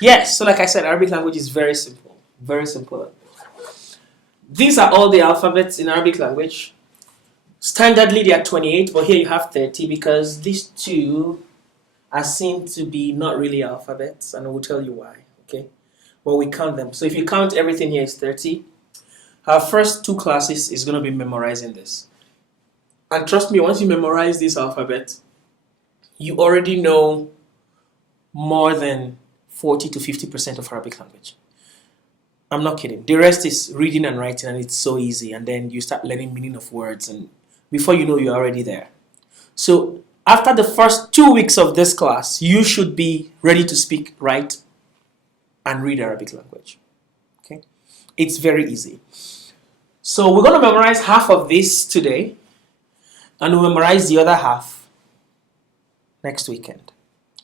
Yes, so like I said, Arabic language is very simple. Very simple. These are all the alphabets in Arabic language. Standardly, they are 28, but here you have 30 because these two are seen to be not really alphabets, and I will tell you why. Okay, well, we count them. So if you count everything here is 30. Our first two classes is going to be memorizing this. And trust me, once you memorize this alphabet, you already know more than 40 to 50% of Arabic language. I'm not kidding. The rest is reading and writing, and it's so easy. And then you start learning meaning of words, and before you know, you're already there. So after the first 2 weeks of this class, you should be ready to speak, write, and read Arabic language. Okay, it's very easy. So we're going to memorize half of this today, and we'll memorize the other half next weekend.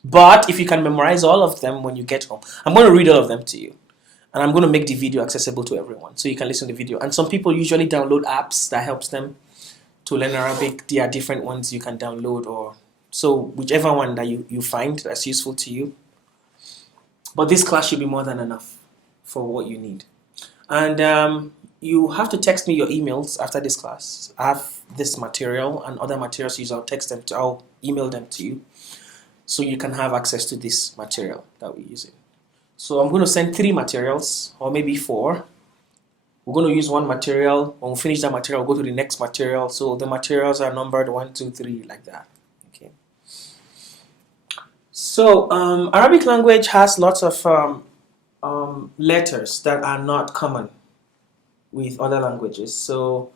But if you can memorize all of them when you get home, I'm going to read all of them to you. And I'm going to make the video accessible to everyone so you can listen to the video. And some people usually download apps that helps them to learn Arabic. There are different ones you can download, or so whichever one that you find that's useful to you. But this class should be more than enough for what you need. And you have to text me your emails after this class. I have this material and other materials. I'll email them to you so you can have access to this material that we're using. So I'm going to send 3 materials, or maybe 4. We're going to use one material. When we finish that material, we'll go to the next material. So the materials are numbered 1, 2, 3, like that. Okay. So Arabic language has lots of letters that are not common with other languages. So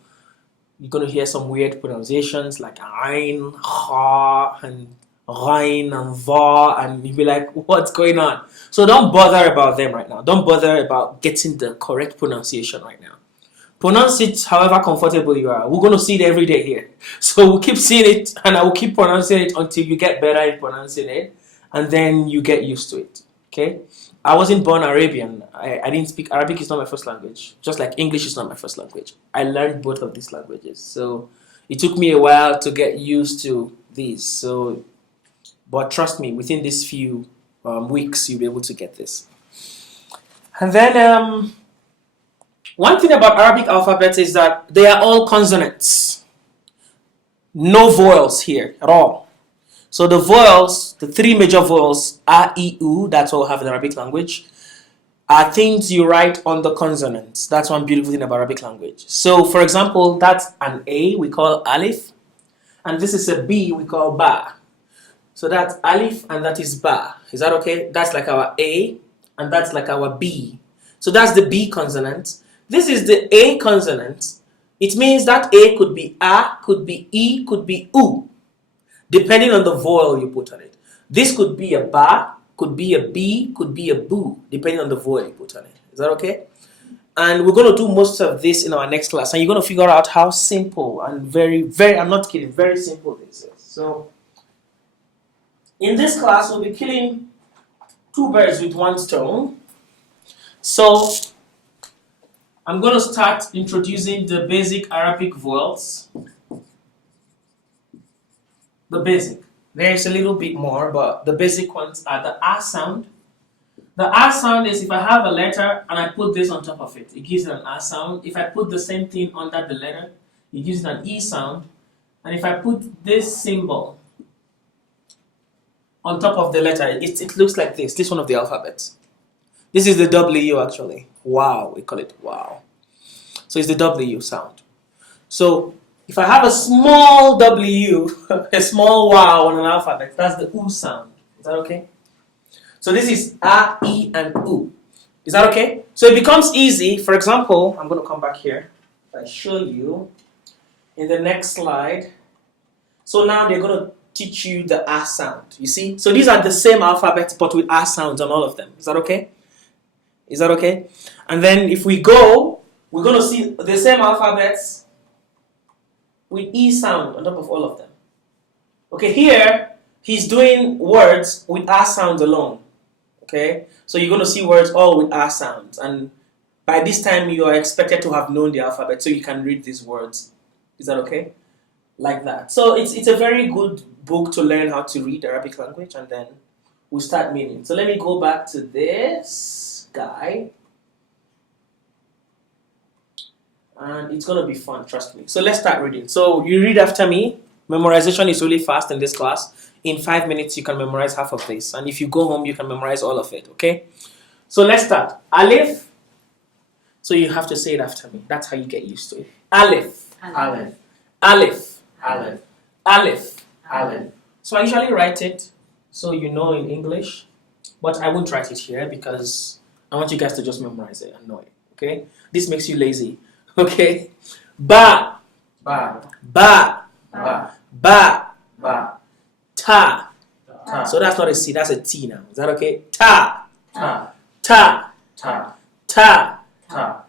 you're going to hear some weird pronunciations like Ain, Ha, and Ghain and Va, and you'll be like, what's going on? So don't bother about them right now. Don't bother about getting the correct pronunciation right now. Pronounce it however comfortable you are. We're going to see it every day here. So we'll keep seeing it, and I will keep pronouncing it until you get better in pronouncing it, and then you get used to it. Okay? I wasn't born Arabian. I didn't speak Arabic. Is not my first language. Just like English is not my first language. I learned both of these languages. So it took me a while to get used to these. But trust me, within these few weeks, you'll be able to get this. And then one thing about Arabic alphabet is that they are all consonants. No vowels here at all. So the vowels, the 3 major vowels, A, I, U, that's what we have in Arabic language, are things you write on the consonants. That's one beautiful thing about Arabic language. So for example, that's an A, we call alif, and this is a B, we call ba. So that's alif and that is ba. Is that okay? That's like our A and that's like our B. So that's the B consonant. This is the A consonant. It means that A could be A, could be E, could be U, depending on the vowel you put on it. This could be a ba, could be a B, could be a boo, depending on the vowel you put on it. Is that okay? And we're going to do most of this in our next class. And you're going to figure out how simple and very, very, I'm not kidding, very simple this is. So in this class, we'll be killing 2 birds with 1 stone. So I'm going to start introducing the basic Arabic vowels. The basic. There's a little bit more, but the basic ones are the A sound. The A sound is if I have a letter and I put this on top of it, it gives it an A sound. If I put the same thing under the letter, it gives it an E sound. And if I put this symbol on top of the letter, it looks like this. This one of the alphabets. This is the W actually. Wow, we call it wow. So it's the W sound. So if I have a small W, a small wow on an alphabet, that's the U sound. Is that okay? So this is A, E, and U. Is that okay? So it becomes easy. For example, I'm going to come back here. If I show you in the next slide. So now they're going to teach you the A sound. You see? So these are the same alphabet, but with A sounds on all of them. Is that okay? Is that okay? And then if we go, we're going to see the same alphabets with E sound on top of all of them. Okay, here, he's doing words with A sounds alone. Okay? So you're going to see words all with A sounds. And by this time, you are expected to have known the alphabet so you can read these words. Is that okay? Like that. So it's a very good book to learn how to read Arabic language, and then will start meaning. So let me go back to this guy. And it's going to be fun, trust me. So let's start reading. So you read after me. Memorization is really fast in this class. In 5 minutes, you can memorize half of this. And if you go home, you can memorize all of it, okay? So let's start. Aleph. So you have to say it after me. That's how you get used to it. Aleph. Aleph. Aleph. Aleph. Aleph. Aleph. So I usually write it so you know in English. But I won't write it here because I want you guys to just memorize it and know it, okay? This makes you lazy. Okay, ba, Ba. ba, Ba. ba, Ba. ta. Ta. So that's not a C, that's a T now. Is that okay? Ta, Ta. ta, Ta. ta, Ta.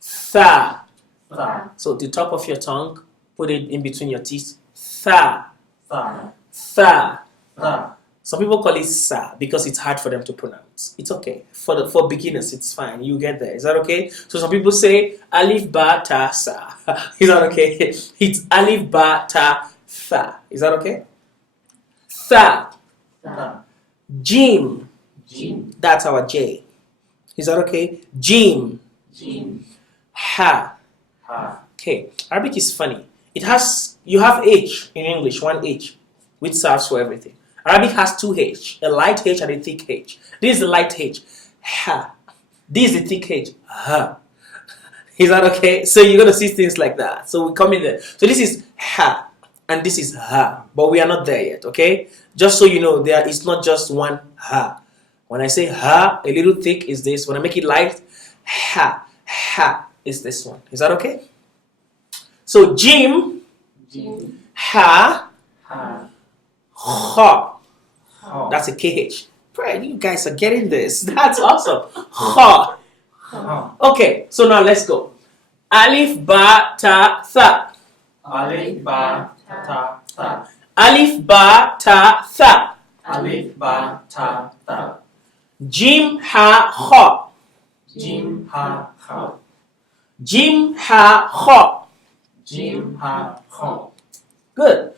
tha. Tha. So the top of your tongue, put it in between your teeth. Tha, Tha. tha. Tha. Some people call it sa because it's hard for them to pronounce. It's okay. For beginners, it's fine. You get there. Is that okay? So some people say alif ba ta sa. Is that okay? It's alif ba ta tha. Is that okay? Tha. Tha. Jim. Jim. That's our J. Is that okay? Jim. Jim. Ha. Ha. Okay. Arabic is funny. You have H in English, one H, which serves for everything. Arabic has two H, a light H and a thick H. This is the light H. Ha. This is the thick H. Ha. Is that okay? So you're going to see things like that. So we come in there. So this is ha and this is ha. But we are not there yet, okay? Just so you know, there is not just one ha. When I say ha, a little thick is this. When I make it light, ha is this one. Is that okay? So Jim, Jim. ha, Ha. ha. Ha. That's a KH. Pray, you guys are getting this. That's awesome. Ha. Ha. Okay, so now let's go. Alif, ba, ta, tha. Alif. Ba. Ta. Tha. Alif, ba, ta, tha. Alif. Ba. Ta. Tha. Jim, ha, ha. Jim. Ha. Ha. Jim, ha, ha. Jim. Ha. Ha. Good.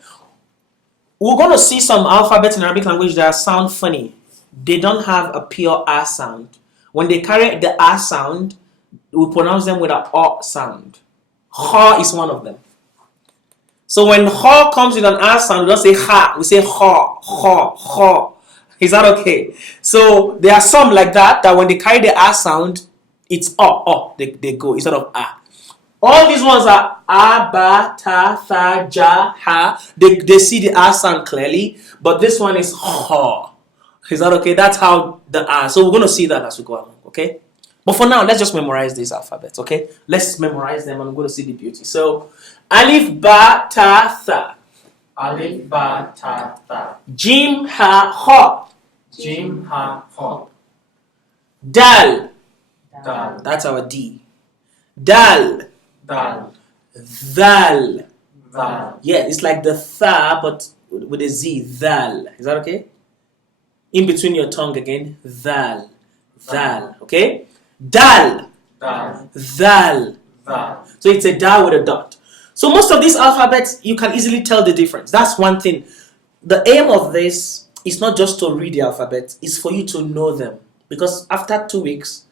We're going to see some alphabets in Arabic language that sound funny. They don't have a pure R sound. When they carry the R sound, we pronounce them with an O sound. Ha is one of them. So when ha comes with an R sound, we don't say ha, we say ha, ha, ha. Is that okay? So there are some like that when they carry the R sound, it's O, they go instead of A. All these ones are a, ba, ta, tha, ja, ha. They see the R sound clearly, but this one is ha. Is that okay? That's how the R. So we're going to see that as we go along, okay? But for now, let's just memorize these alphabets, okay? Let's memorize them and I'm going to see the beauty. So, alif, ba, ta, tha. Alif. Ba. Ta. Tha. Jim, ha, ha. Jim. Ha. Ha. Dal. Dal. That's our D. Dal. Dal. Dhal. Dal. Yeah, it's like the tha, but with a Z. Dhal. Is that okay? In between your tongue again. Dhal. Dhal. Okay? Dal. Dal. Dhal. Dal. So it's a dal with a dot. So most of these alphabets, you can easily tell the difference. That's one thing. The aim of this is not just to read the alphabet, it's for you to know them. Because after 2 weeks,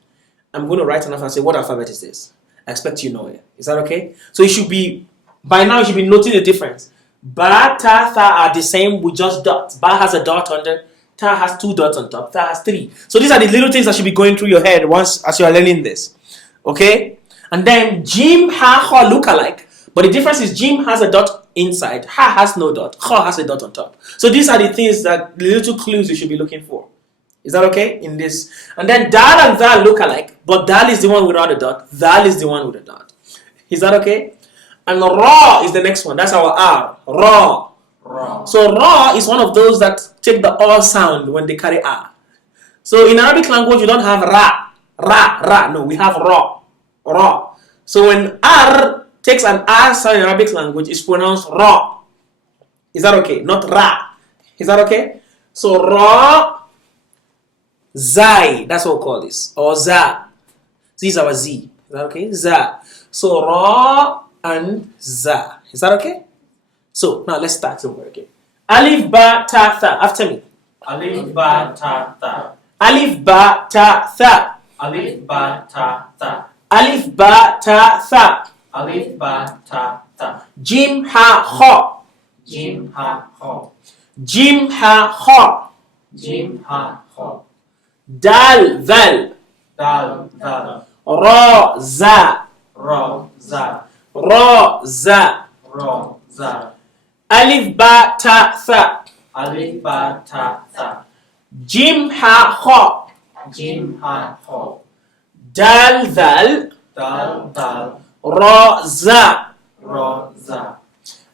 I'm going to write an alphabet and say, what alphabet is this? I expect you know it. Is that okay? So it should be, by now you should be noting the difference. Ba, ta, tha are the same with just dots. Ba has a dot under, ta has 2 dots on top, tha has 3. So these are the little things that should be going through your head once as you are learning this. Okay? And then Jim, ha, ha look alike. But the difference is Jim has a dot inside, ha has no dot, ha has a dot on top. So these are the things that, the little clues you should be looking for. Is that okay? In this. And then dal and dhal look alike, but dal is the one without a dot, dhal is the one with a dot. Is that okay? And ra is the next one. That's our R. Ra. Ra. So ra is one of those that take the R sound when they carry R. So in Arabic language, you don't have ra. Ra, ra. No, we have ra. Ra. So when R takes an R sound in Arabic language, it's pronounced ra. Is that okay? Not ra. Is that okay? So ra. Zai, that's what we call this, or za. This is our Z. Is that okay? Za. So ra and za. Is that okay? So now let's start over again. Alif, ba, ta, tha. After me. Alif ba ta ta. Alif ba ta tha. Alif ba ta ta. Alif ba ta tha. Alif ba ta ta. Jim ha ho. Jim ha ho. Jim ha ho. Jim ha ho. Dal val. Dal dal. Ra za. Ro za. Ra za. Ro za. Alif ba ta tha. Alif ba ta ta. Jim ha ho. Jim ha ho. Dal val. Dal dal. Ra za. Ro za.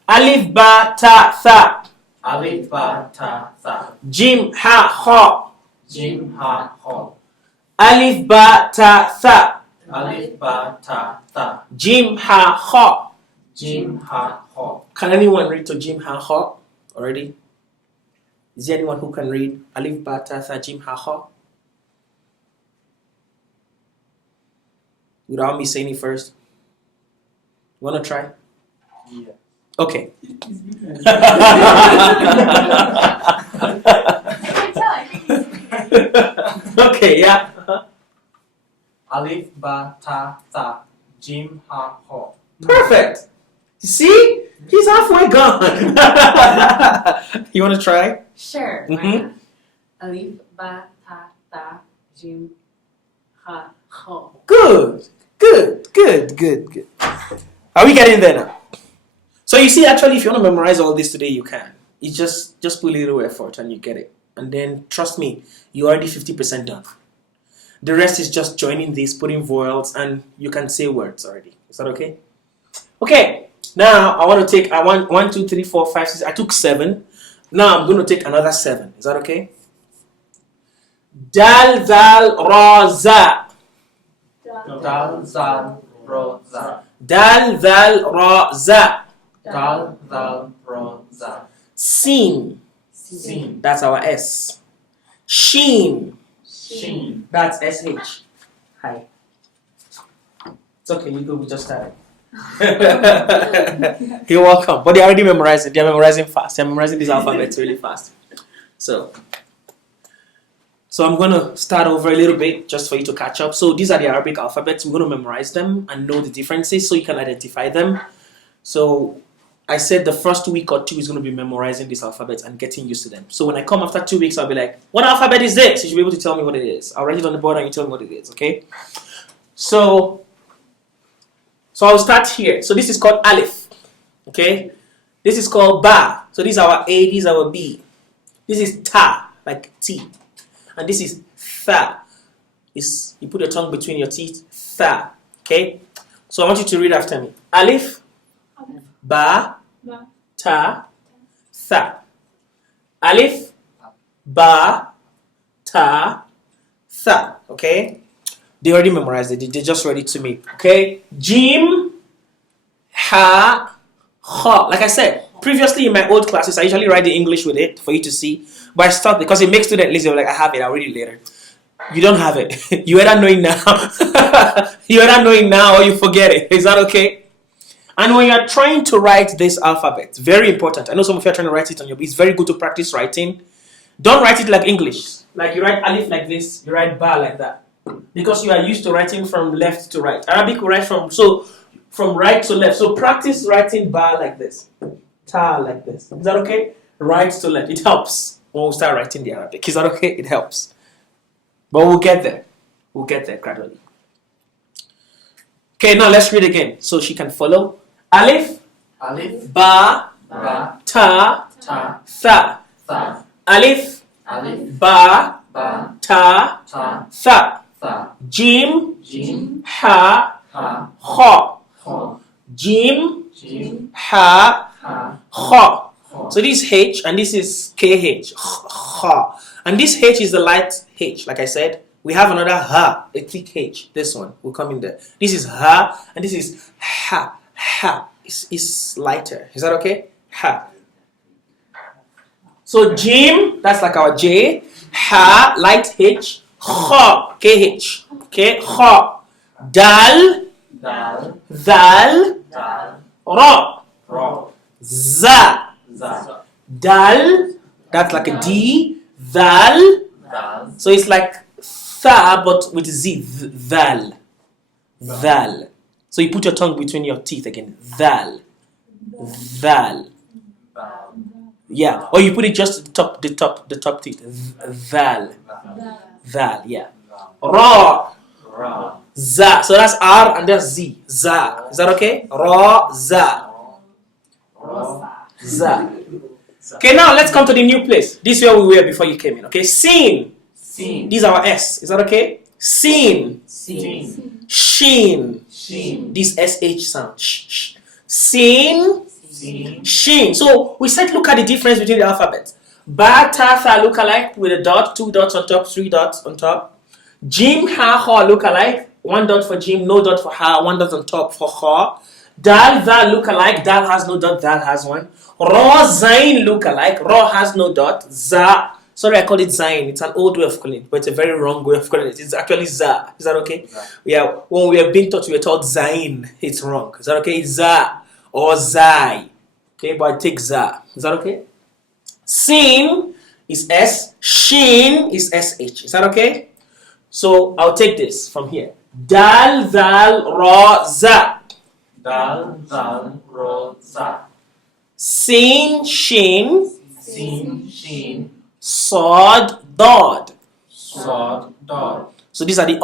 Alif ba ta tha. Alif ba ta ta. Jim ha ho. Jim ha ho. Alif ba ta tha. Alif ba ta ta. Jim ha ho. Jim ha ho. Can anyone read to Jim ha ho already? Is there anyone who can read Alif ba ta tha Jim ha ho? Without me saying it first. You wanna try? Yeah. Okay. Okay, yeah. Alif ba ta ta. Jim ha ho. Perfect. You see? He's halfway gone. You wanna try? Sure. Why Mhm. not? Alif ba ta ta jim ha ho. Good. Are we getting there now? So you see, actually, if you want to memorize all this today, you can. It's just put a little effort and you get it. And then trust me, you're already 50% done. The rest is just joining this, putting vowels, and you can say words already. Is that okay? Okay. Now I want to take. I want 1, 2, 3, 4, 5, 6. I took 7. Now I'm going to take another 7. Is that okay? Dal zal ra za. Dal zal ro za. Dal zal ra za. Dal zal ro za. Sin. Sin. That's our S. Sheen. Shin. That's SH. Hi. It's okay, you go, we just started. You're welcome. But they already memorized it. They're memorizing fast. They're memorizing these alphabets really fast. So I'm gonna start over a little bit just for you to catch up. So these are the Arabic alphabets. We're gonna memorize them and know the differences so you can identify them. So I said the first week or 2 is going to be memorizing these alphabets and getting used to them. So when I come after 2 weeks, I'll be like, what alphabet is this? You should be able to tell me what it is. I'll write it on the board and you tell me what it is, okay? So I'll start here. So this is called Aleph, okay? This is called Ba. So this is our A, this is our B. This is Ta, like T. And this is Tha. You put your tongue between your teeth, Tha, okay? So I want you to read after me. Aleph. Ba, ta, tha. Alif, ba, ta, tha. Okay? They already memorized it. They just read it to me. Okay? Jim, ha, ha. Like I said, previously in my old classes, I usually write the English with it for you to see. But I stopped because it makes students lazy. Like, I have it. I'll read it later. You don't have it. You either know it now. You either know it now or you forget it. Is that okay? And when you're trying to write this alphabet, very important. I know some of you are trying to write it on your. It's very good to practice writing. Don't write it like English. Like you write alif like this, you write ba like that. Because you are used to writing from left to right. Arabic will write from right to left. So practice writing ba like this. Ta like this. Is that okay? Right to left. It helps when we start writing the Arabic. Is that okay? It helps. But we'll get there. We'll get there gradually. Okay, now let's read again so she can follow. Alif, Alif, ba, ba, ta, ta, tha. tha. Alif, Alif, ba, ba, ta, ta, tha. tha. Jim, Jim, ha, ha, ha. ho. Jim, Jim, ha, ha, ha. ho. So this is H and this is KH. Ha. And this H is the light H, like I said. We have another ha, a thick H. This one will come in there. This is ha and this is ha. Ha. It's lighter. Is that okay? Ha. So Jim, that's like our J. Ha, light H. Ha, KH. Okay, ha. Dal, Dal, Dal, dal, Ra. ro, Za. za. Dal, that's like a D. Dal. Dal. So it's like tha but with z. Dal. Dal. So you put your tongue between your teeth again. Dal. Dal. Dal. Yeah. Or you put it just the top teeth. Dal. Dal. Yeah. Ra. Ra. Za. So that's R and that's Z. Za. Is that okay? Ra. Za. Ra. Za. Okay, now let's come to the new place. This is where we were before you came in. Okay, sin. Sin. These are our S. Is that okay? Sin. Sin. Shin. Shin. This SH sound. Shh. Sin. Sin. Shin. So we said look at the difference between the alphabets. Ba, ta, tha look alike with a dot, 2 dots on top, 3 dots on top. Jim, ha, ha look alike. 1 dot for Jim, no dot for ha, 1 dot on top for ha. Dal, tha look alike. Dal has no dot, dal has one. Ra, zain look alike. Ra has no dot. Za. Sorry, I call it zain. It's an old way of calling it, but it's a very wrong way of calling it. It's actually za. Is that okay? Za. Yeah. When we are being taught, we are taught zain. It's wrong. Is that okay? It's za or zai. Okay, but I take za. Is that okay? Sin is S. Shin is SH. Is that okay? So I'll take this from here. Dal, zal, ra, za. Dal. Dal. Ra. Za. Sin, shin, Sin. Shin. sod, dod. Sod. Dod. So these are the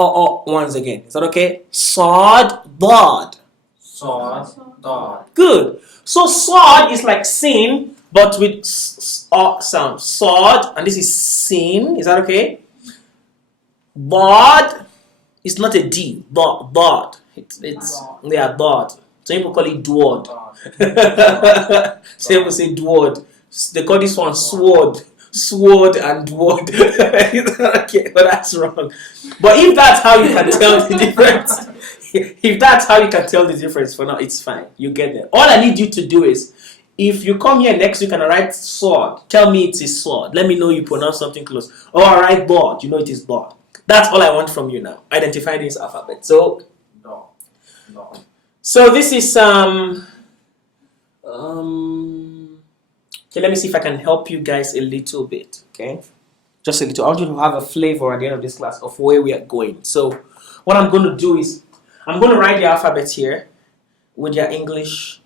ones again. Is that okay? Sod, dod. Sod. Dod. Good. So sod is like sin, but with sound. Sod, and this is sin. Is that okay? Dod is not a D. Dod. It's yeah, dod. Some people call it dwad. Dod. Some people say dwad. They call this one sword. Sword and dwad. Okay, but that's wrong. But if that's how you can tell the difference, if that's how you can tell the difference for now, it's fine. You get there. All I need you to do is, if you come here next week and I write sword, tell me it's a sword. Let me know you pronounce something close. Or I write board, you know it is board. That's all I want from you now. Identify this alphabet. So this is okay, let me see if I can help you guys a little bit. Okay, just a little. I want you to have a flavor at the end of this class of where we are going. So what I'm going to do is I'm going to write the alphabet here with your English.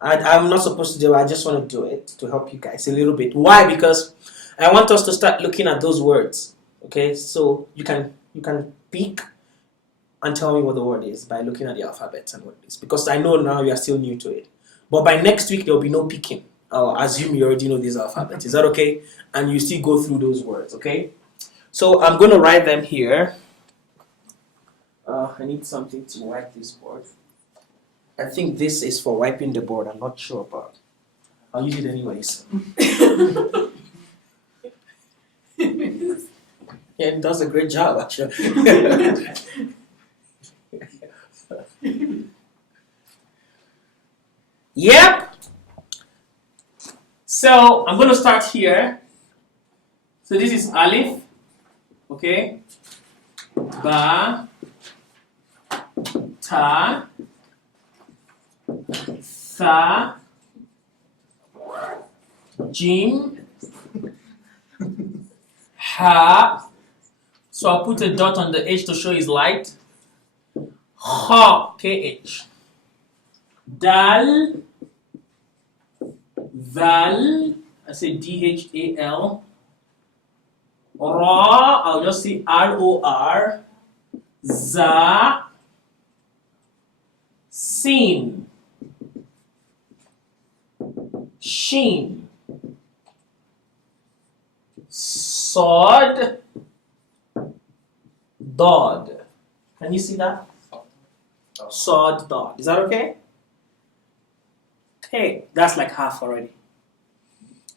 I'm not supposed to do it. I just want to do it to help you guys a little bit. Why? Because I want us to start looking at those words. Okay, so you can pick and tell me what the word is by looking at the alphabet and what it is. Because I know now you are still new to it. But by next week, there will be no picking. I'll assume you already know these alphabets. Is that okay? And you still go through those words, okay? So I'm going to write them here. I need something to wipe this board. I think this is for wiping the board. I'm not sure, but I'll use it anyways. Yeah, it does a great job, actually. Yep. So I'm going to start here. So this is Alif. Okay. Ba. Ta. Tha. Jim. Ha. So I'll put a dot on the H to show it's light. Ha. KH. Dal. Val, I say DHAL. Ra, I'll just say ROR. Za. Sin. Shin. Sod. Dod. Can you see that? Sod, dod. Is that okay? Okay, that's like half already.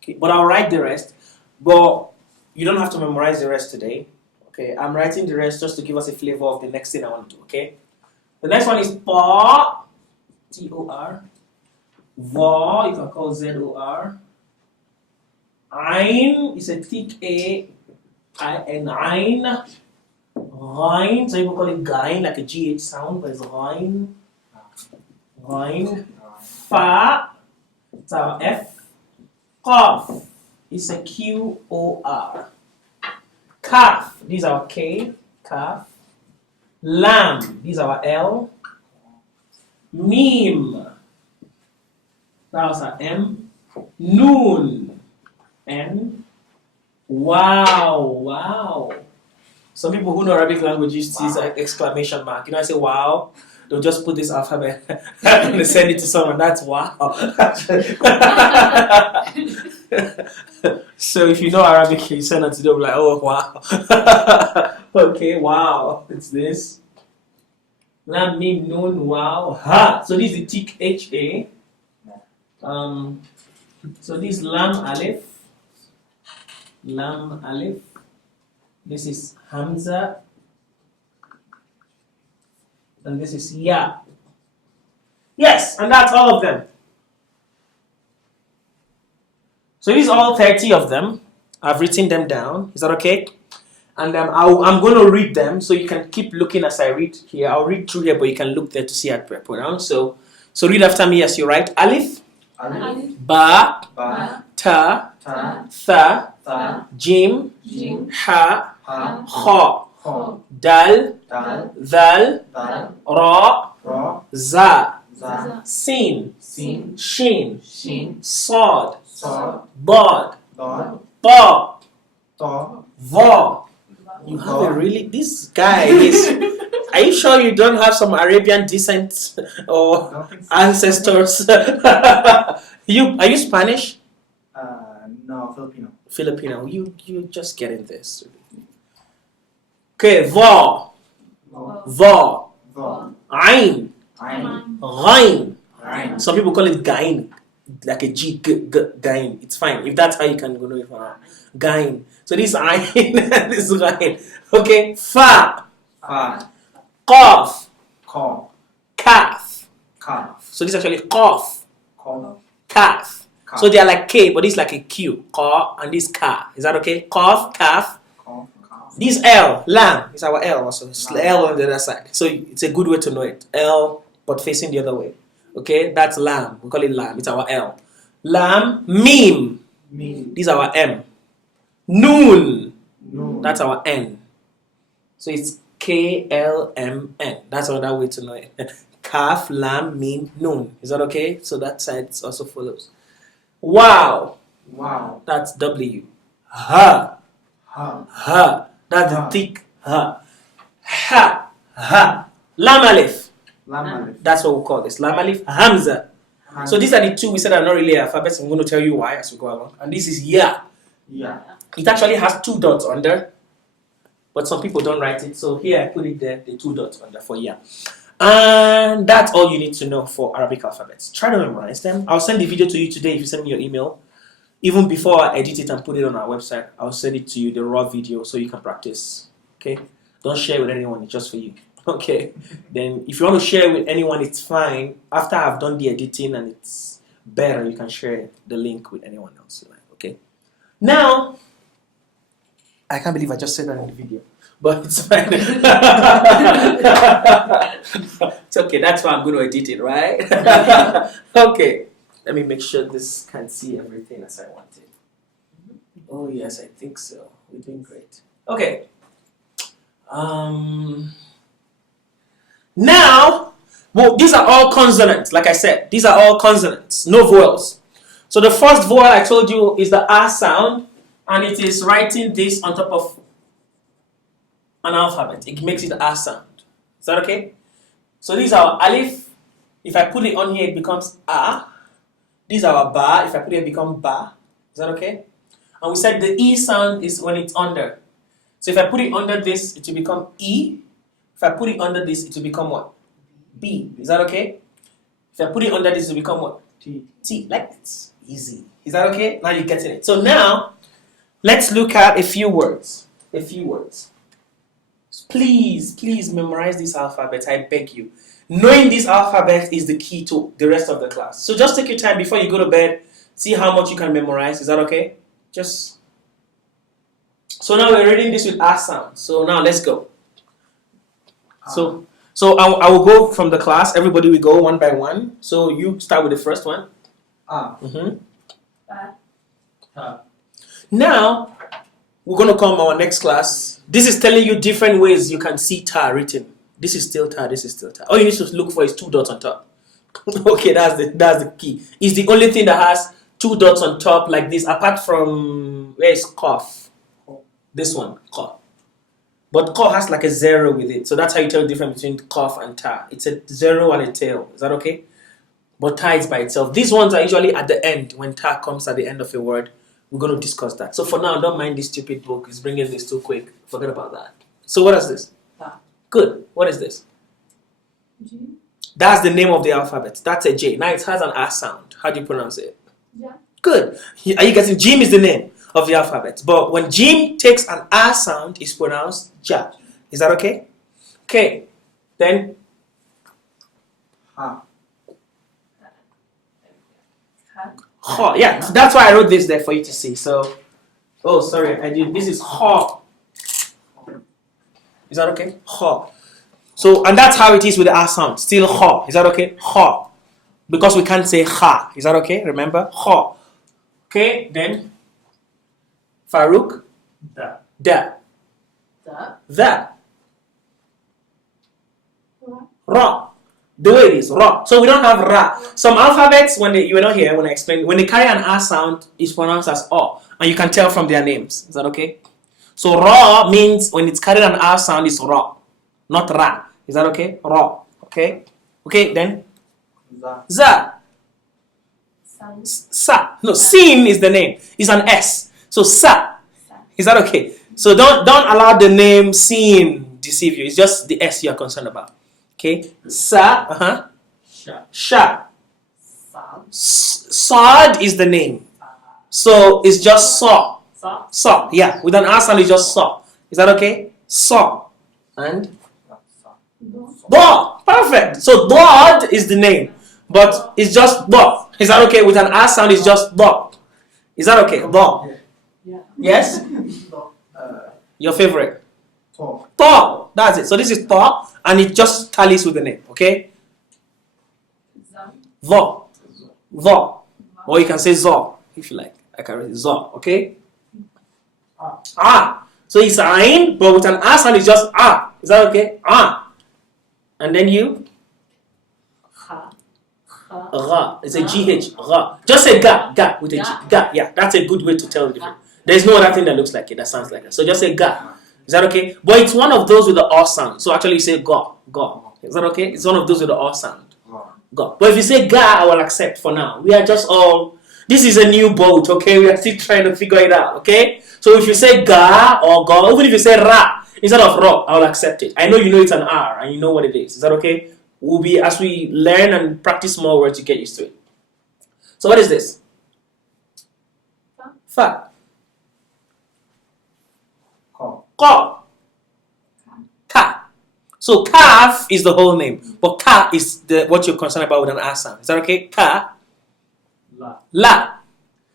Okay, but I'll write the rest. But you don't have to memorize the rest today. Okay, I'm writing the rest just to give us a flavor of the next thing I want to do. Okay, the next one is pa, T-O-R. Va, you can call Z-O-R. Ein is a thick A-I-N. Ein. Rein, so people call it gain, like a GH sound, but it's rein. Rein. Fa, it's our F. Qaf. It's a Q-O-R. Calf, this is our K, calf. Lamb, this is our L. Meme, that was our M. Noon, N. Wow, wow. Some people who know Arabic language used to use an exclamation mark. You know, I say wow, they'll just put this alphabet and they send it to someone. That's wow. So if you know Arabic, you send it to them like, oh wow. Okay, wow. It's this. Lam mim noon wow ha. So this is the thick H-A. So this is lam alif. Lam alif. This is hamza. And this is ya. Yes, and that's all of them. So these are all 30 of them. I've written them down. Is that okay? And I'm going to read them, so you can keep looking as I read here. I'll read through here, but you can look there to see how to pronounce. So read after me as you write. Alif, Alif, ba, Ba, ta, Ta, tha, Ta, jim, Jim, ha, Ha, kha, Kho, dal, Dal, dhal, Dal, ra, Ra, za, Za, sin, Sin, shin, Shin, sod, Sod, bod, Dod, ba, To, va. You have a really, this guy is, are you sure you don't have some Arabian descent or nothing. ancestors? Are you Spanish? No, Filipino. Filipino. You just getting this. Okay, va, Va, va, Va, ain, Ain, ghain. Ain, Some people call it gain, like a G, gain. It's fine. If that's how you can go know it for now. Gain. So this is ain, this is ghain. Okay, fa, Fa, qaf, Kho, kaf. Kaf, So this is actually qaf, Kho, kaf. Kaf. So they are like K, but this is like a Q. Qa and this ka. Is that okay? Qaf, kaf. Kho, Kaf. This L, lamb, is our L also. It's L on the other side. So it's a good way to know it. L, but facing the other way. Okay, that's lamb. We call it lamb. It's our L. Lamb, meme. Mim, This is our M. Noon, Nun, that's our N. So it's KLMN. That's another way to know it. Kaf, lam, meme, noon. Is that okay? So that side also follows. Wow, Wow, that's W. Ha, Ha, ha. That's the Ha. thick ha. Ha, ha. Lam alif. Lam Alif, That's what we call this. Lam alif, hamza. Han, So these are the two we said are not really alphabets. I'm going to tell you why as we go along. And this is ya. Ya, It actually has 2 dots under, but some people don't write it. So here I put it there, the 2 dots under for ya. And that's all you need to know for Arabic alphabets. Try to memorize them. I'll send the video to you today if you send me your email. Even before I edit it and put it on our website, I'll send it to you, the raw video, so you can practice. Okay? Don't share with anyone, it's just for you. Okay? Then if you want to share with anyone, it's fine. After I've done the editing and it's better, you can share the link with anyone else you like. Okay? Now, I can't believe I just said that in the video, but it's fine. It's okay, that's why I'm going to edit it, right? Okay, let me make sure this can see everything as I want it. Oh yes, I think so. We're doing great. Okay. Now, well, these are all consonants, like I said. These are all consonants, no vowels. So the first vowel I told you is the R sound, and it is writing this on top of an alphabet. It makes it R sound. Is that okay? So these are our alif. If I put it on here, it becomes A. These are our ba. If I put it, it becomes ba. Is that okay? And we said the E sound is when it's under. So if I put it under this, it will become E. If I put it under this, it will become what? B. Is that okay? If I put it under this, it will become what? T, T. Like it's easy. Is that okay? Now you're getting it. So now, let's look at a few words. A few words. Please, please memorize this alphabet. I beg you. Knowing this alphabet is the key to the rest of the class. So just take your time before you go to bed. See how much you can memorize. Is that okay? Just. So now we're reading this with R sound. So now let's go. So I will go from the class. Everybody will go one by one. So you start with the first one. A, Mm-hmm. Ba, Ta, Now, we're going to come our next class. This is telling you different ways you can see ta written. This is still ta, this is still ta. All you need to look for is 2 dots on top. Okay, that's the key. It's the only thing that has 2 dots on top like this, apart from, where is cough? This one, cough. But cough has like a 0 with it. So that's how you tell the difference between cough and ta. It's a 0 and a tail. Is that okay? But ta is by itself. These ones are usually at the end. When ta comes at the end of a word, we're going to discuss that. So for now, don't mind this stupid book. It's bringing this too quick. Forget about that. So what is this? Ta. Good. What is this? G. That's the name of the alphabet. That's a J. Now it has an R sound. How do you pronounce it? Ja. Good. Are you getting? Jim is the name of the alphabet. But when Jim takes an R sound, it's pronounced Ja. Is that okay? Okay. Then Ha. Ha. Ha. Yeah, that's why I wrote this there for you to see. So, oh, sorry, I did. This is Ha. Is that okay? Ha. So, and that's how it is with the R sound. Still Ha. Is that okay? Ha. Because we can't say Ha. Is that okay? Remember? Ha. Okay, then Farouk. Da. Da. Da. That. Ra. Ra. The way it is, Ra. So we don't have Ra. Some alphabets, you were not here when I explained, when they carry an R sound, it's pronounced as O. And you can tell from their names. Is that okay? So Ra means when it's carried an R sound, it's Ra. Not Ra. Is that okay? Ra. Okay? Okay, then Za. Za. San. Sa. No, Sin is the name. It's an S. So Sa. Sa. Is that okay? So don't allow the name Sin deceive you. It's just the S you are concerned about. Okay? Sa. Sha. Sha. San. Sad is the name. So it's just saw. Sa. Saw. Yeah. With an R sound, it's just saw. Is that okay? Saw. And Sa. Do. Ba. Perfect. So Dod is the name. But it's just Ba. Is that okay? With an R sound, it's just Ba. Is that okay? Ba. Yeah. Yes? Your favorite? To. Ta. That's it. So this is Ta. And it just tallies with the name. Okay? Zam. Va. Va. Or you can say Za. If you like. I can write Za. Okay? Ah. Ah. So it's Ain, but with an R sound, it's just Ah. Is that okay? Ah. And then you? Ha. Ha. Ra. It's a GH. Ra. Just say Ga. Ga. With a G. Ga. Yeah. That's a good way to tell the difference. There's no other thing that looks like it, that sounds like it. So just say Ga. Is that okay? But it's one of those with the R sound. So actually you say Ga. Ga. Is that okay? It's one of those with the R sound. Ra. Ga. But if you say Ga, I will accept for now. We are just all... This is a new boat, okay? We are still trying to figure it out, okay? So if you say Ga or Ga, even if you say Ra, instead of Ra, I will accept it. I know you know it's an R and you know what it is. Is that okay? We'll be, as we learn and practice more words, you get used to it. So what is this? Fa. Fa. Ka. Ka. Ka. So Kaf is the whole name, but Ka is what you're concerned about with an R sound. Is that okay? Ka. La. La.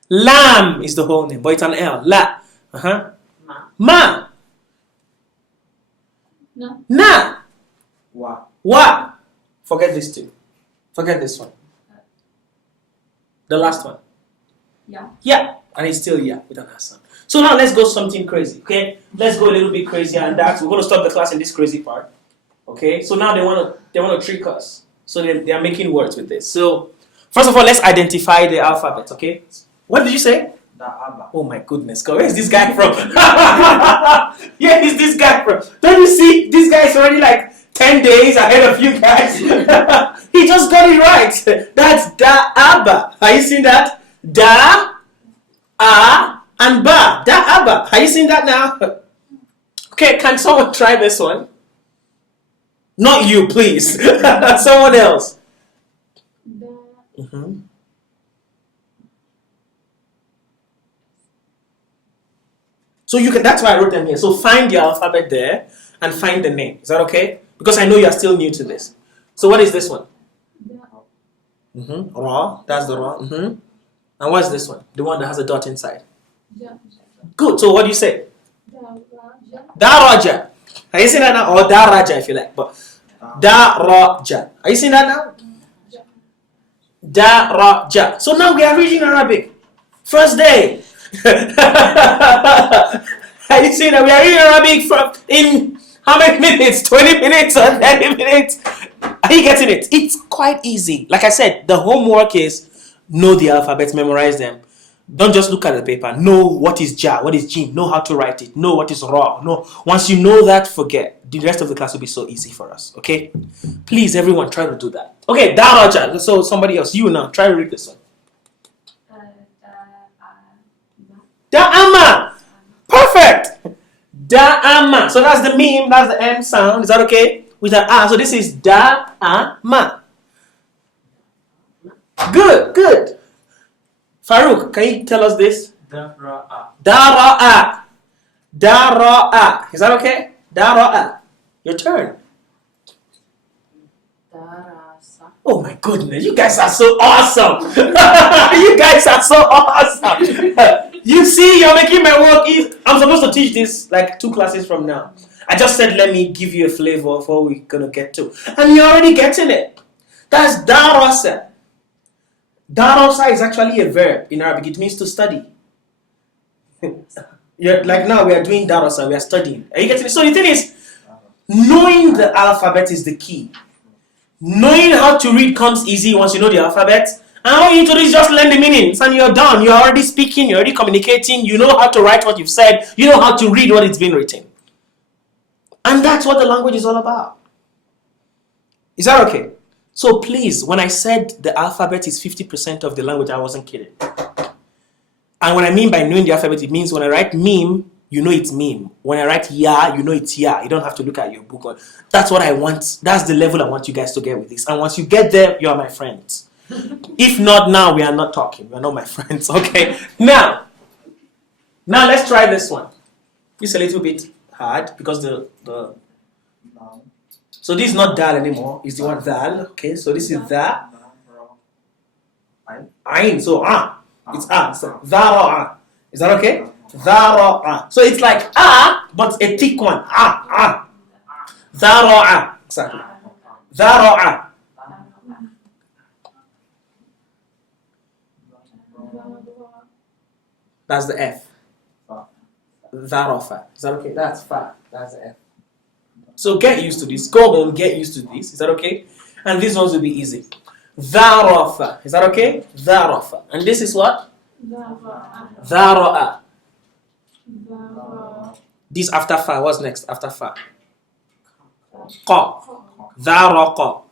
Lam is the whole name, but it's an L. La. Uh-huh. Ma. Ma. Na. Na. Wa. Wa. Forget this two. Forget this one. The last one. Ya. Yeah. And it's still yeah with an R sound. So now let's go something crazy. Okay? Let's go a little bit crazier, and that's we're gonna stop the class in this crazy part. Okay? So now they wanna trick us. So they are making words with this. So first of all, let's identify the alphabet, okay? What did you say? Da. Aba. Oh my goodness, God, where is this guy from? Where is this guy from? Don't you see? This guy is already like 10 days ahead of you guys. He just got it right. That's Da Aba. Are you seeing that? Da, A, and Ba. Da Aba. Are you seeing that now? Okay, can someone try this one? Not you, please. Someone else. Da. Mm-hmm. So you can. That's why I wrote them here. So find the alphabet there and find the name. Is that okay? Because I know you are still new to this. So what is this one? Da. Mm-hmm. Ra. That's the Ra. Mm-hmm. And what's this one? The one that has a dot inside. Ja. Good. So what do you say? Da. Raja. Da Raja. Are you seeing that now? Or Da Raja if you like. But Da Raja. Are you seeing that now? Da Raja. So now we are reading Arabic. First day. Are you saying that we are reading Arabic in how many minutes? 20 minutes or 30 minutes? Are you getting it? It's quite easy. Like I said, the homework is know the alphabet, memorize them. Don't just look at the paper. Know what is Ja, what is Jim. Know how to write it. Know what is Ra. No, once you know that, forget. The rest of the class will be so easy for us. Okay? Please, everyone, try to do that. Okay, Daraja. So somebody else, you now, try to read this one. Da'ama. Perfect. Da'ama. So that's the meme, that's the M sound. Is that okay? With an A. So this is Da'ama. Good, good. Farouk, can you tell us this? Dara'a. Dara'a. Dara'a. Is that okay? Dara'a. Your turn. Darasa. Oh my goodness, you guys are so awesome. You guys are so awesome. You see, you're making my work easy. I'm supposed to teach this like 2 classes from now. I just said, let me give you a flavor of what we're going to get to. And you're already getting it. That's darasa. Darasa is actually a verb in Arabic. It means to study. Like now we are doing darasa, we are studying. Are you getting it? So the thing is, knowing the alphabet is the key. Knowing how to read comes easy once you know the alphabet. And all you need to do is just learn the meanings and you're done. You're already speaking, you're already communicating, you know how to write what you've said, you know how to read what it's been written. And that's what the language is all about. Is that okay? So please, when I said the alphabet is 50% of the language, I wasn't kidding. And what I mean by knowing the alphabet, it means when I write meme, you know it's meme. When I write ya, you know it's ya. You don't have to look at your book. That's what I want. That's the level I want you guys to get with this. And once you get there, you are my friends. If not now, we are not talking. We are not my friends. Okay? Now let's try this one. It's a little bit hard because the so this is not dal anymore. It's the one dal. Okay, so this is da. Ain. So it's So dhara'a. Is that okay? Dhara'a. So it's like but a thick one. Dhara'a. Exactly. Dhara'a. That's the F. Dharafa. Is that okay? That's fa. That's the F. So get used to this. Go home, get used to this. Is that okay? And these ones will be easy. Dharafa. Is that okay? Dharafa. And this is what? Dhara'a. This after fa. What's next after fa? Qa. Dharaqa.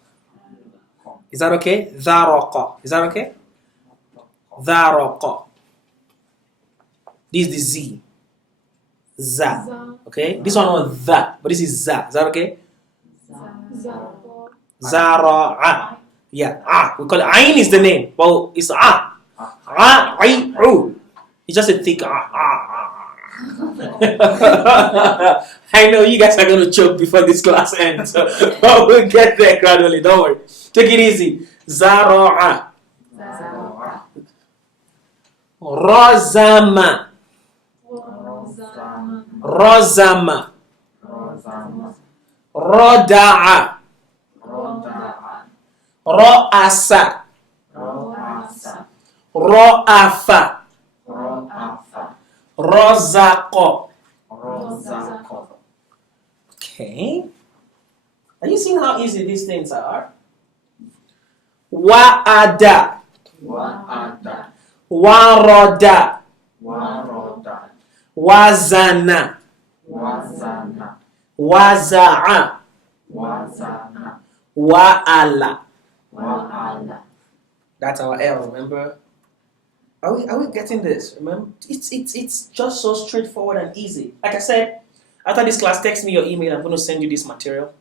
Is that okay? Dharaqa. Is that okay? Dharaqa. This is the Z. Za. Okay? This one was that, but this is za. Is that okay? Zara'a. Yeah. We call it Ain is the name. Well, it's It's just a thick I know you guys are going to choke before this class ends. But we'll get there gradually. Don't worry. Take it easy. Zara'a. Razama. Razama. Rada'a. Ra'asa. Ra'afa. Razaqa. Okay. Are you seeing how easy these things are? Wa'ada. Warada. Wazana. Waza'a. Wa'ala. That's our L, remember? Are we getting this? Remember? It's just so straightforward and easy. Like I said, after this class, text me your email. I'm going to send you this material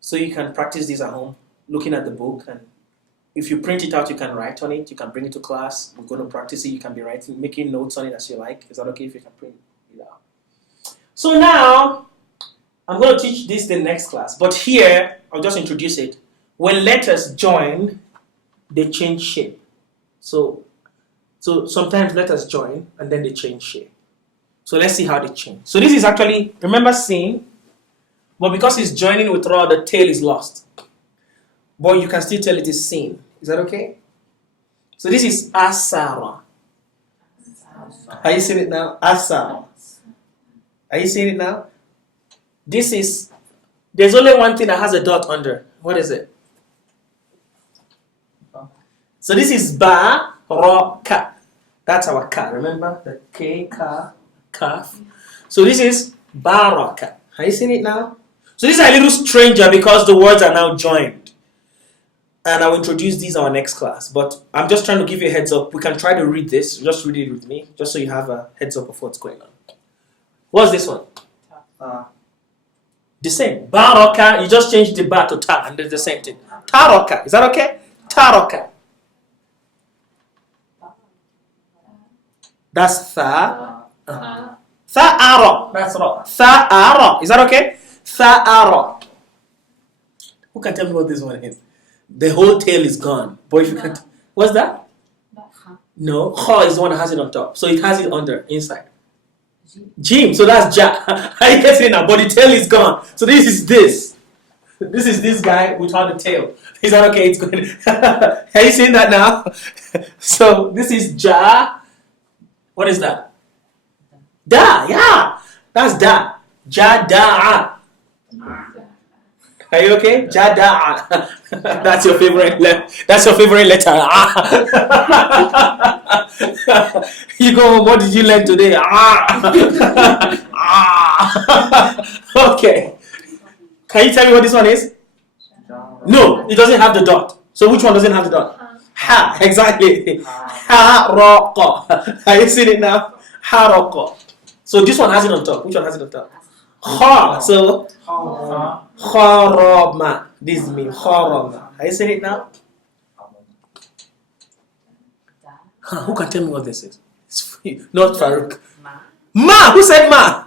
so you can practice this at home, looking at the book. And if you print it out, you can write on it. You can bring it to class. We're going to practice it. You can be writing, making notes on it as you like. Is that okay if you can print it out? So now, I'm going to teach this the next class. But here, I'll just introduce it. When letters join, they change shape. So sometimes letters join and then they change shape. So let's see how they change. So this is actually, remember sin, but because it's joining with ra, the tail is lost. But you can still tell it is sin. Is that okay? So this is asara. Are you seeing it now? Asa. Are you seeing it now? There's only one thing that has a dot under. What is it? So this is ba, ro, ka. That's our ka. Remember the k, ka, kaf. So this is baraka. Are you seeing it now? So this is a little stranger because the words are now joined. And I'll introduce these in our next class. But I'm just trying to give you a heads up. We can try to read this. Just read it with me. Just so you have a heads up of what's going on. What's this one? The same. Baraka. You just change the ba to ta. And it's the same thing. Taraka. Is that okay? Taraka. That's tha. Tha'ara. That's right. Tha'ara. Is that okay? Tha'ara. Who can tell me what this one is? The whole tail is gone. Boy, if you can't. What's that? No. Kha is the one that has it on top. So it has it under, inside. Jim. So that's ja. I get it now. But the tail is gone. So this is this. This is this guy without the tail. Is that okay? It's good. Are you seeing that now? So this is ja. What is that? Da. Yeah. That's da. Ja da'a. Are you okay? Ja da'a. That's your favorite letter. That's your favorite letter. You go, what did you learn today? Okay. Can you tell me what this one is? No, it doesn't have the dot. So which one doesn't have the dot? Ha, exactly. Ha-ra-qa. Are you seeing it now? Ha-ra-qa. So this one has it on top. Which one has it on top? Ha. So kharama. This is me. Kharama. Are you seeing it now? Who can tell me what this is? It's free. Not Farouk. Ma. Who said ma?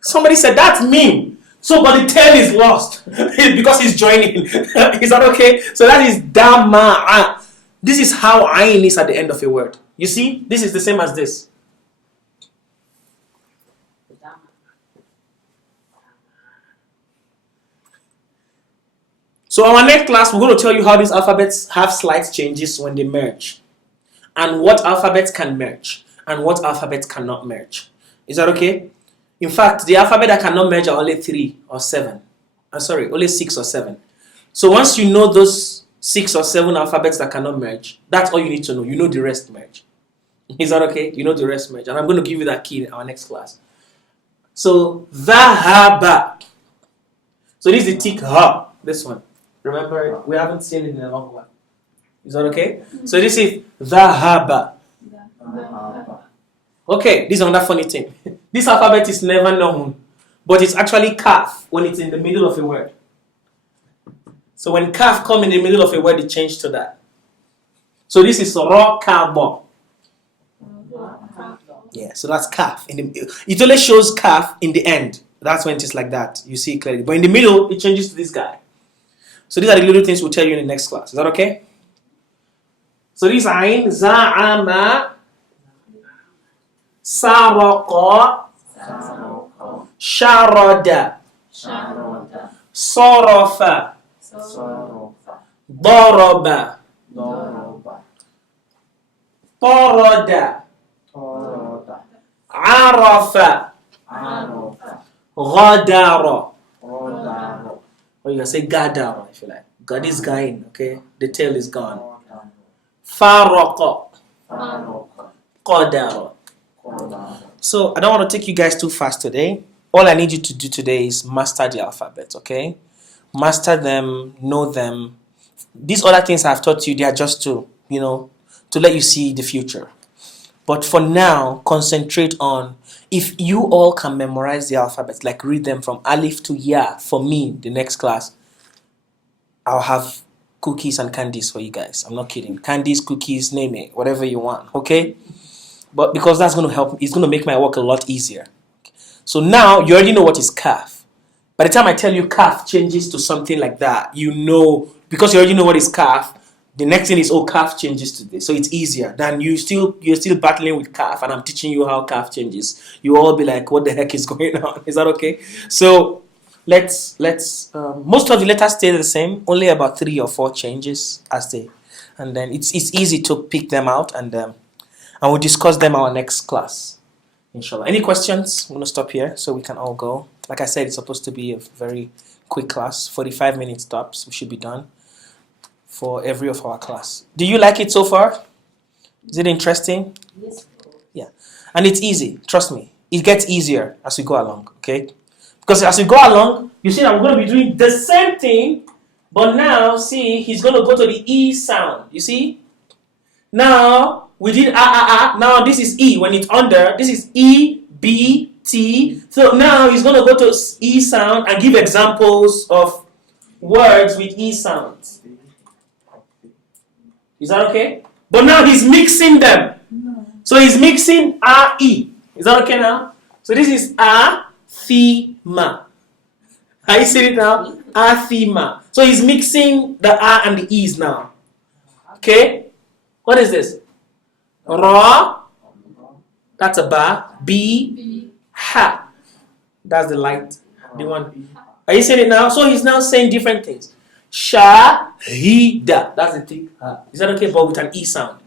Somebody said that's me. So, but the tail is lost because he's joining. Is that okay? So that is dama. This is how ayn is at the end of a word. You see, this is the same as this. So our next class, we're going to tell you how these alphabets have slight changes when they merge, and what alphabets can merge, and what alphabets cannot merge. Is that okay? In fact, the alphabet that cannot merge are only 3 or 7. Only 6 or 7. So once you know those 6 or 7 alphabets that cannot merge, that's all you need to know. You know the rest merge. Is that okay? You know the rest merge. And I'm going to give you that key in our next class. So, dhahaba. So this is the tick ha. This one. Remember, we haven't seen it in a long while. Is that okay? So this is dhahaba. Okay, this is another funny thing. This alphabet is never known, but it's actually kaf when it's in the middle of a word. So when kaf come in the middle of a word, it changes to that. So this is rokaba. Yeah, so that's kaf. It only shows kaf in the end. That's when it is like that. You see it clearly. But in the middle, it changes to this guy. So these are the little things we'll tell you in the next class. Is that okay? So this ayn, za'ama, saraqa, sharada, sarafa, daraba, tarada, arafa, ghadara. Or you can say gadara if you like. God is going, okay? The tail is gone. Faraqa, qadara. So I don't want to take you guys too fast today. All I need you to do today is master the alphabet, okay? Master them, know them. These other things I've taught you, they are just to let you see the future. But for now, concentrate on, if you all can memorize the alphabet, like read them from alif to ya, for me, the next class, I'll have cookies and candies for you guys. I'm not kidding. Candies, cookies, name it, whatever you want, okay? But because that's going to help, it's going to make my work a lot easier. So now, you already know what is kaf. By the time I tell you kaf changes to something like that, you know, because you already know what is kaf, the next thing is, kaf changes to this. So it's easier than you're still battling with kaf, and I'm teaching you how kaf changes. You all be like, what the heck is going on? Is that okay? So let's most of the letters stay the same, only about 3 or 4 changes and then it's easy to pick them out, and And we'll discuss them our next class. Inshallah. Any questions? I'm going to stop here so we can all go. Like I said, it's supposed to be a very quick class. 45 minutes tops. We should be done for every of our class. Do you like it so far? Is it interesting? Yes. Yeah. And it's easy. Trust me. It gets easier as we go along. Okay? Because as we go along, you see that we're going to be doing the same thing. But now, see, he's going to go to the E sound. You see? Now, we did Now, this is E. When it's under, this is E, B, T. So now, he's going to go to E sound and give examples of words with E sounds. Is that okay? But now, he's mixing them. So, he's mixing A, E. Is that okay now? So, this is A, thema. Are you seeing it now? A, thema. So, he's mixing the A and the E's now. Okay? What is this? Ra. That's a ba. B. Ha. That's the light. The one. Are you seeing it now? So he's now saying different things. Shahida. That's the thing. Is that okay? But with an E sound.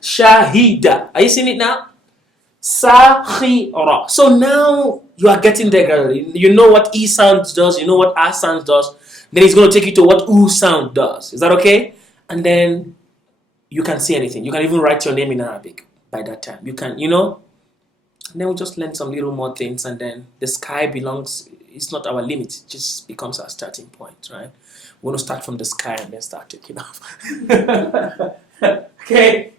Shahida. Are you seeing it now? Sahira. So now you are getting there. You know what E sound does. You know what A sound does. Then he's going to take you to what U sound does. Is that okay? And then you can say anything. You can even write your name in Arabic by that time. You can, And then we'll just learn some little more things, and then the sky it's not our limit. It just becomes our starting point, right? We're going to start from the sky and then start taking off. Okay?